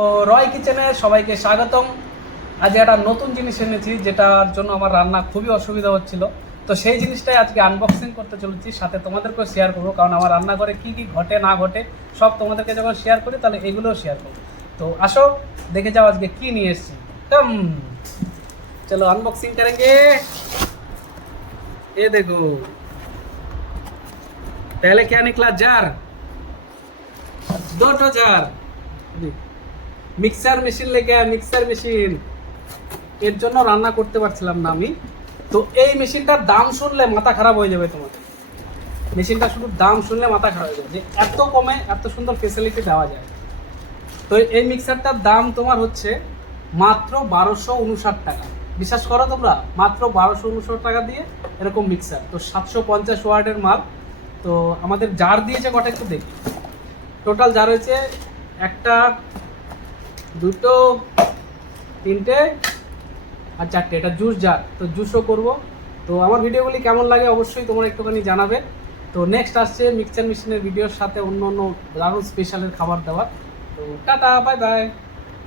তো রয় কিচেনে সবাইকে স্বাগতম। আজ একটা নতুন জিনিস এনেছি, যেটার জন্য আমার রান্না খুবই অসুবিধা হচ্ছিল। তো সেই জিনিসটাই আজকে আনবক্সিং করতে চলেছি, সাথে তোমাদেরকেও শেয়ার করবো, কারণ আমার রান্নাঘরে কী কী ঘটে না ঘটে সব তোমাদেরকে যখন শেয়ার করি তাহলে এগুলোও শেয়ার করবো। তো আসো দেখে যাও আজকে কী নিয়ে এসেছি। চলো আনবক্সিং करेंगे। ये देखो, पहले क्या निकला, जार, 2 जार। মিক্সার মেশিন লেগে মিক্সার মেশিন, এর জন্য রান্না করতে পারছিলাম না আমি। তো এই মেশিনটার দাম শুনলে মাথা খারাপ হয়ে যাবে তোমাদের। মেশিনটা শুধু দাম শুনলে মাথা খারাপ হয়ে যাবে, যে এত কমে এত সুন্দর ফেসিলিটি দেওয়া যায়। তো এই মিক্সারটার দাম তোমার হচ্ছে মাত্র 1259 টাকা। বিশ্বাস করো তোমরা, মাত্র 1259 টাকা দিয়ে এরকম মিক্সার। তো 750 ওয়াটের মাল। তো আমাদের জার দিয়েছে কটা একটু দেখি। টোটাল জার হয়েছে 1টা 2টো 3টে আর 4টে। এটা জুস জার, তো জুসও করব। তো আমার ভিডিওগুলি কেমন লাগে অবশ্যই তোমরা একটুখানি জানাবে। তো নেক্সট আসছে মিক্সচার মেশিনের ভিডিওর সাথে অন্য দারুণ স্পেশালের খাবার দাবার। তো টাটা, বাই বাই।